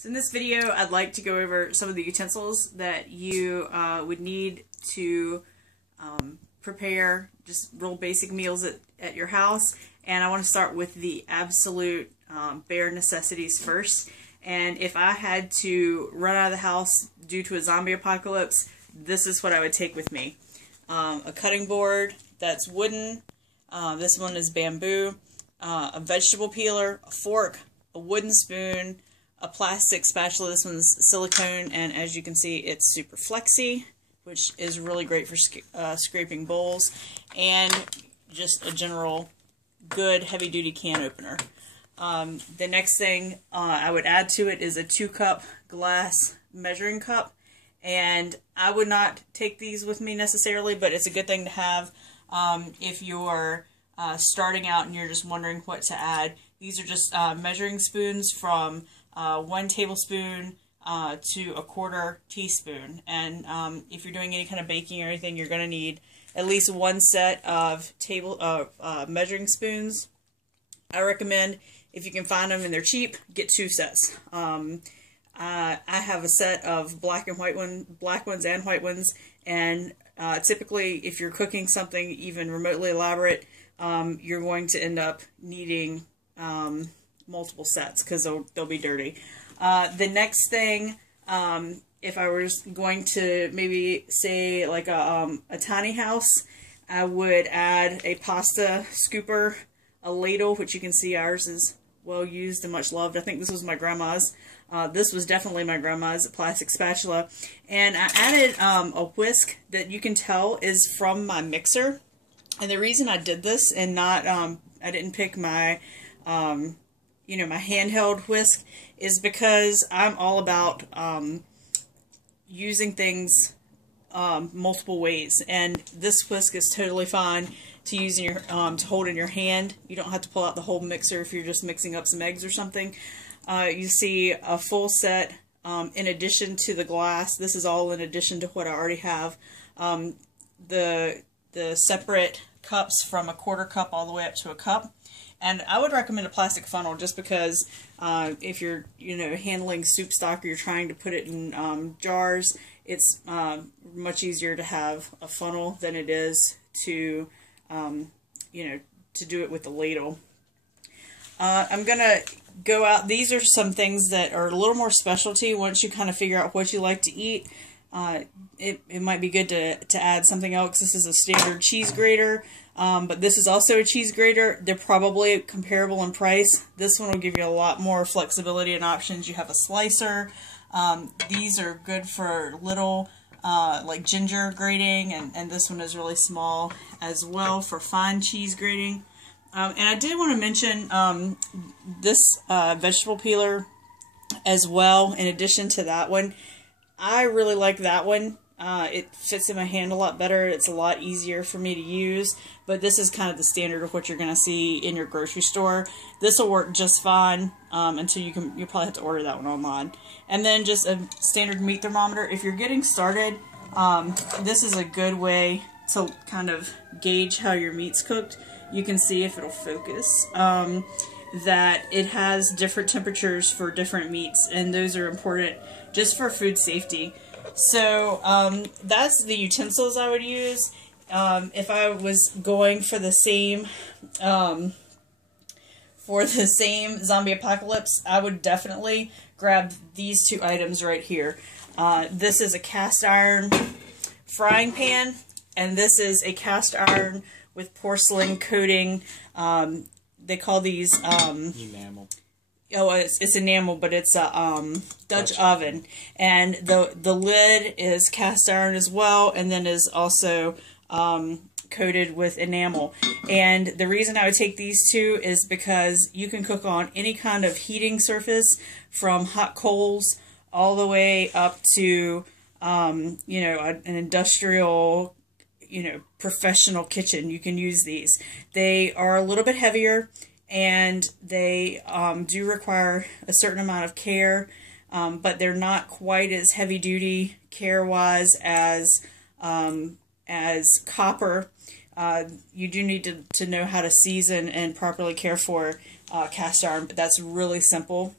So in this video, I'd like to go over some of the utensils that you would need to prepare just real basic meals at your house. And I want to start with the absolute bare necessities first. And if I had to run out of the house due to a zombie apocalypse, this is what I would take with me. A cutting board that's wooden. This one is bamboo. A vegetable peeler, a fork, a wooden spoon, a plastic spatula. This one's silicone, and as you can see, it's super flexy, which is really great for scraping bowls, and just a general good heavy-duty can opener. The next thing I would add to it is a 2-cup glass measuring cup, and I would not take these with me necessarily, but it's a good thing to have if you're starting out and you're just wondering what to add. These are just measuring spoons from 1 tablespoon to a 1/4 teaspoon. And if you're doing any kind of baking or anything, you're going to need at least 1 set of measuring spoons. I recommend, if you can find them and they're cheap, get 2 sets. I have a set of black ones and white ones, and typically if you're cooking something even remotely elaborate, you're going to end up needing multiple sets because they'll be dirty. The next thing, if I was going to maybe say like a tiny house, I would add a pasta scooper, a ladle, which you can see ours is well used and much loved. I think this was my grandma's. This was definitely my grandma's, a plastic spatula. And I added a whisk that you can tell is from my mixer. And the reason I did this and not, I didn't pick my, my handheld whisk, is because I'm all about using things multiple ways. And this whisk is totally fine to use in your, to hold in your hand. You don't have to pull out the whole mixer if you're just mixing up some eggs or something. You see a full set in addition to the glass. This is all in addition to what I already have. The separate cups from a 1/4 cup all the way up to a cup. And I would recommend a plastic funnel just because if you're handling soup stock or you're trying to put it in jars, it's much easier to have a funnel than it is to to do it with the ladle. I'm gonna go out. These are some things that are a little more specialty once you kind of figure out what you like to eat. It might be good to add something else. This is a standard cheese grater, but this is also a cheese grater. They're probably comparable in price. This one will give you a lot more flexibility and options. You have a slicer. These are good for little like ginger grating, and this one is really small as well for fine cheese grating. And I did want to mention this vegetable peeler as well, in addition to that one. I really like that one. It fits in my hand a lot better. It's a lot easier for me to use, but this is kind of the standard of what you're going to see in your grocery store. This will work just fine until you probably have to order that one online. And then just a standard meat thermometer. If you're getting started, this is a good way to kind of gauge how your meat's cooked. You can see, if it'll focus, that it has different temperatures for different meats, and those are important just for food safety. So that's the utensils I would use. If I was going for the same zombie apocalypse, I would definitely grab these 2 items right here. This is a cast iron frying pan, and this is a cast iron with porcelain coating. They call these enamel. Oh, it's enamel, but it's a Dutch oven, and the lid is cast iron as well, and then is also coated with enamel. And the reason I would take these 2 is because you can cook on any kind of heating surface, from hot coals all the way up to an industrial, professional kitchen. You can use these. They are a little bit heavier, and they do require a certain amount of care, but they're not quite as heavy-duty care-wise as copper. You do need to know how to season and properly care for cast iron, but that's really simple.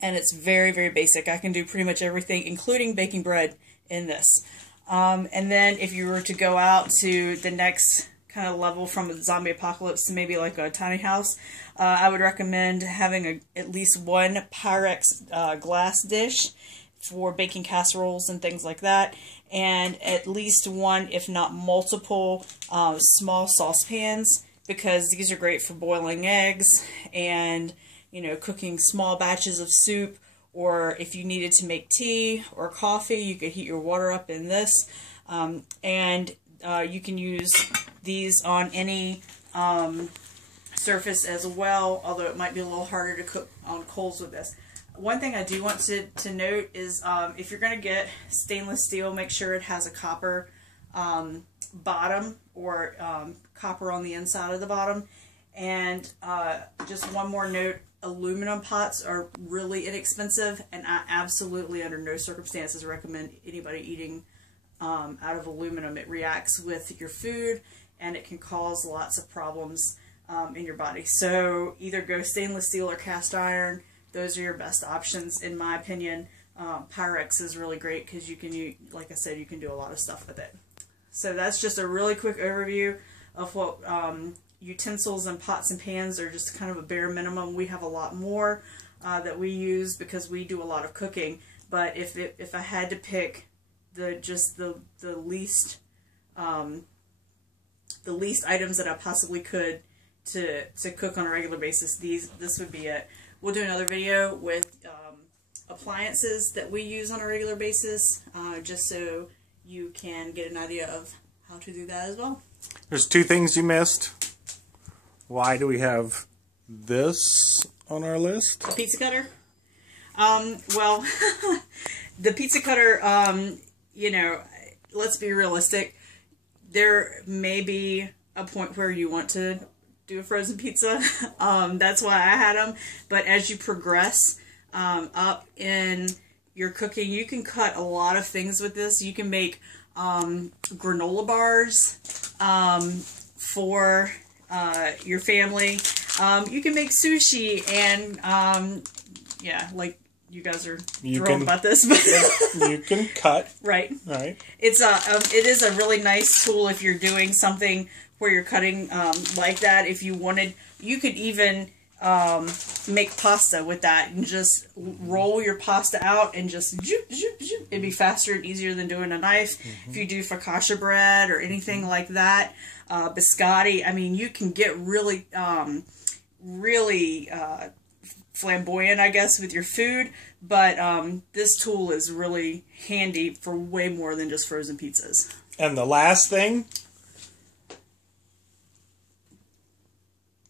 and it's very, very basic. I can do pretty much everything, including baking bread, in this. And then if you were to go out to the next kind of level from a zombie apocalypse to maybe like a tiny house, I would recommend having at least one Pyrex glass dish for baking casseroles and things like that, and at least one, if not multiple, small saucepans, because these are great for boiling eggs and, you know, cooking small batches of soup, or if you needed to make tea or coffee, you could heat your water up in this. And you can use these on any surface as well, although it might be a little harder to cook on coals with this. One thing I do want to note is if you're going to get stainless steel, make sure it has a copper bottom, or copper on the inside of the bottom. And just one more note, aluminum pots are really inexpensive, and I absolutely under no circumstances recommend anybody eating out of aluminum. It reacts with your food, and it can cause lots of problems in your body. So either go stainless steel or cast iron. Those are your best options, in my opinion. Pyrex is really great because you can, like I said, you can do a lot of stuff with it. So that's just a really quick overview of what utensils and pots and pans are, just kind of a bare minimum. We have a lot more that we use because we do a lot of cooking. But if I had to pick the least items that I possibly could to cook on a regular basis, this would be it. We'll do another video with appliances that we use on a regular basis, just so you can get an idea of how to do that as well. There's two things you missed. Why do we have this on our list? A pizza cutter. Well, the pizza cutter, you know, let's be realistic. There may be a point where you want to do a frozen pizza. That's why I had them. But as you progress up in your cooking, you can cut a lot of things with this. You can make granola bars for your family. You can make sushi, and yeah, like you guys are thrilled about this, but you can cut. Right. Right. It is a really nice tool if you're doing something where you're cutting like that. If you wanted, you could even make pasta with that and just roll your pasta out and just zoop, zoop, zoop. It'd be faster and easier than doing a knife. If you do focaccia bread or anything like that, biscotti, I mean, you can get really flamboyant, I guess, with your food, but this tool is really handy for way more than just frozen pizzas. And the last thing,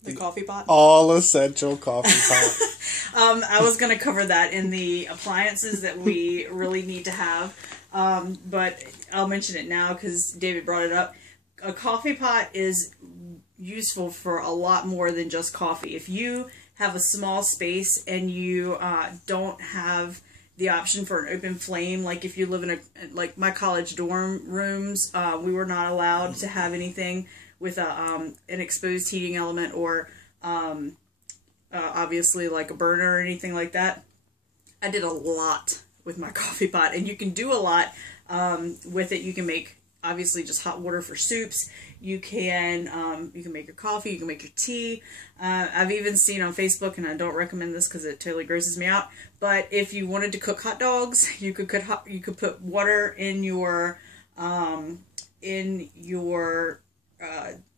the coffee pot. All essential coffee pot. I was going to cover that in the appliances that we really need to have, but I'll mention it now because David brought it up. A coffee pot is useful for a lot more than just coffee. If you have a small space and you don't have the option for an open flame, like if you live in like my college dorm rooms, we were not allowed to have anything with an exposed heating element, or obviously like a burner or anything like that. I did a lot with my coffee pot, and you can do a lot with it. You can make obviously just hot water for soups. You can make your coffee, you can make your tea. I've even seen on Facebook, and I don't recommend this because it totally grosses me out, but if you wanted to cook hot dogs, you could put water in your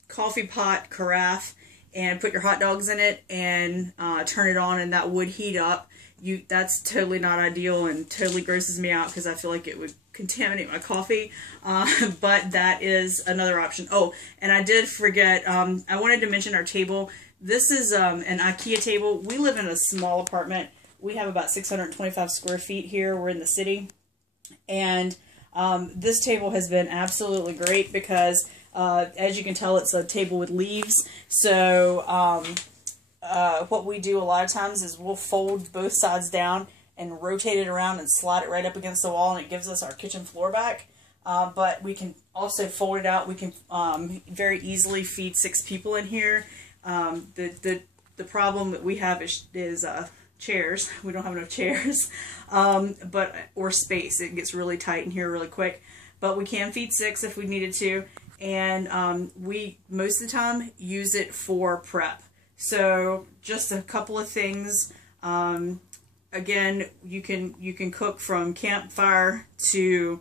coffee pot carafe and put your hot dogs in it and turn it on, and that would heat up. That's totally not ideal and totally grosses me out because I feel like it would contaminate my coffee, but that is another option. Oh, and I did forget, I wanted to mention our table. This is an IKEA table. We live in a small apartment. We have about 625 square feet here. We're in the city, and this table has been absolutely great because as you can tell, it's a table with leaves. So what we do a lot of times is we'll fold both sides down and rotate it around and slide it right up against the wall, and it gives us our kitchen floor back. But we can also fold it out. We can very easily feed 6 people in here. The problem that we have is chairs. We don't have enough chairs, or space. It gets really tight in here really quick. But we can feed 6 if we needed to, and we most of the time use it for prep. So just a couple of things. Again, you can cook from campfire to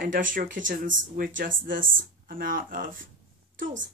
industrial kitchens with just this amount of tools.